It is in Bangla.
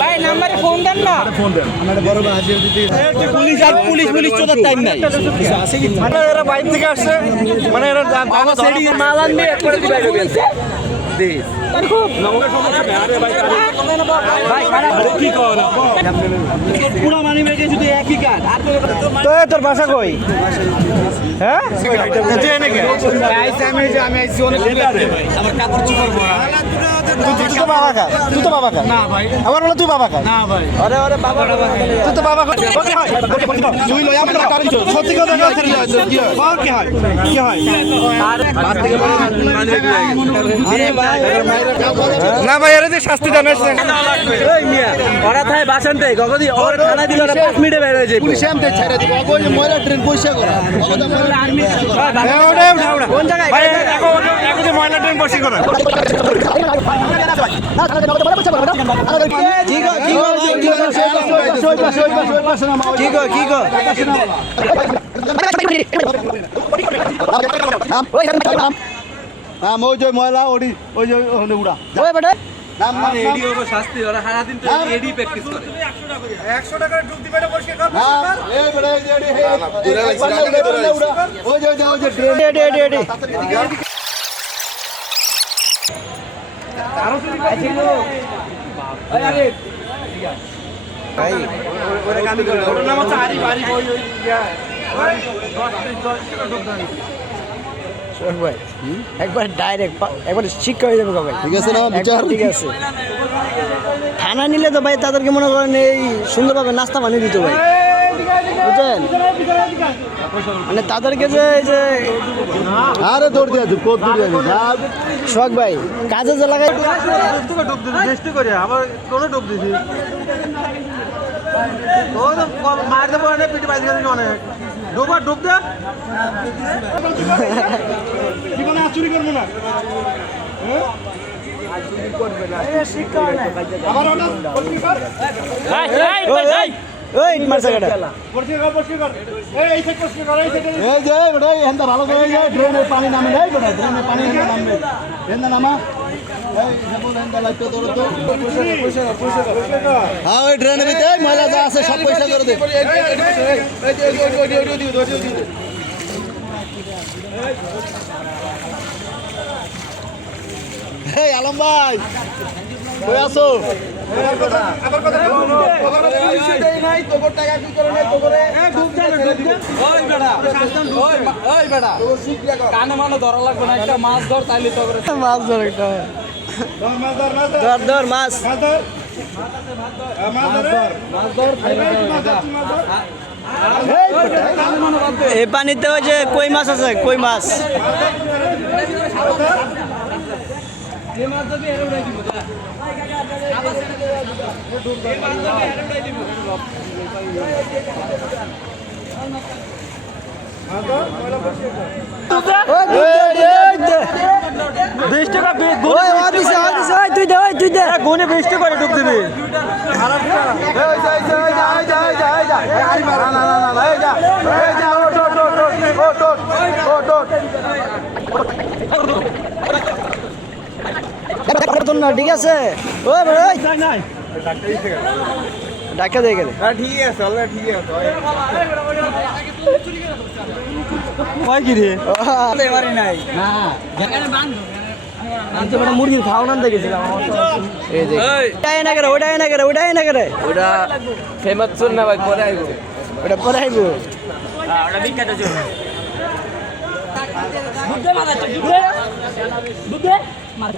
ভাই নাম্বারে ফোন দেন না, ফোন দেন। পুলিশ আর পুলিশ পুলিশ চোদার টাইম নাই। এরা বাইরে থেকে আসছে, মানে এরা মাল আনবে একবারে দিবাই দেবেন। তোর বাসা কই? হ্যাঁ তুই তো বাবা কা, তুই তো বাবা কা না ভাই, আবার বলে তুই বাবা কা না ভাই, আরে আরে বাবা তুই তো বাবা ওকে হয় তুই লই আমরা কার দিছ সত্যি কথা না ছেড়ে কি হয় কি হয় কি হয় আর বাদ থেকে আরে ভাই না ভাই এর যে শাস্তি জানাইছেন ওই মিয়া ওরা থাই বাসনতে গগদি ওর খানা দিল না 5 মিনিটে বের হয়ে যায় পুলিশ আমতে ছেড়ে দিব ওই ময়লা ট্রেন পয়সা করে গগদা ময়লা আর্মি ওটা কোন জায়গায় ভাই এখন যে ময়লা ট্রেন পয়সা করে ময়লা ওই যে উড়া নাম নাম এডি হবে শাস্তি ওরা সারা দিন তো এডি প্র্যাকটিস করে 100 টাকা ডুব দিবে না পরিষ্কার কর এই বড় এডি হে ওই যে এডি আরো শুনি পাইছিল এই আরে ভাই ওরে কামি করে ওর নাম হচ্ছে আরি বাড়ি ওই ভাই একবার ডাইরেক্ট একবার শিক্ষা হয়ে যাবে ভাই, ঠিক আছে না বিচার ঠিক আছে। থানা নিলে তো ভাই তাদেরকে মনে করেন এই সুন্দরভাবে নাস্তা বানিয়ে দিত ভাই, বুঝছেন, মানে তাদেরকে যে এই যে আরে দৌড় দিয়ে কোদ দৌড় দিয়ে শখ ভাই কাজে যে লাগাই ডুব দিতে চেষ্টা করে আবার কোন ডুব দিছি তো মারতে পারে না পিটি বাইরে গেছে অনেক ডুব দে জীবনে চুরি করবো না করবে না এই শিক্ষা না আবার ওটা পরিষ্কার এই ওই মার জায়গাটা পরিষ্কার এই সাইড পরিষ্কার এই সাইড এই যে বড় এন্ড ভালো করে এই ড্রেনের পানি নামে এই বড় ড্রেনের পানি নামে এন্ড নামা এই যেমন এন্ড লাইট তোর তো পয়সা হ্যাঁ ওই ড্রেনের ভিতরে ময়লা যা আছে সব পয়সা করে দে এই আলম ভাই কই আছো আবার কথা পুলিশ দেই নাই তোর টাকা কি করে নাই তোরে ডুব যা ওই বেটা ওই বেটা কানে মানে ধরা লাগবে না, একটা মাছ ধর তাইলে তো করে মাছ ধর একটা ধর মাছ এই পানিতে ওই যে কই মাছ আছে, কই মাছ গুনে 20 টাকা করে ডুব দিবি ঠিক আছে ডাক্কা দিয়ে গেলে ঠিক আছে ঠিক আছে কি রে নাই মুরগির খাওয়ান দেখেছিলাম ওটা ফেমাস চল না ভাই, পরে আইবো ওটা পরে আইবো ওটা বিখ্যাত চল বুদ্ধে মারা বুদ্ধে মার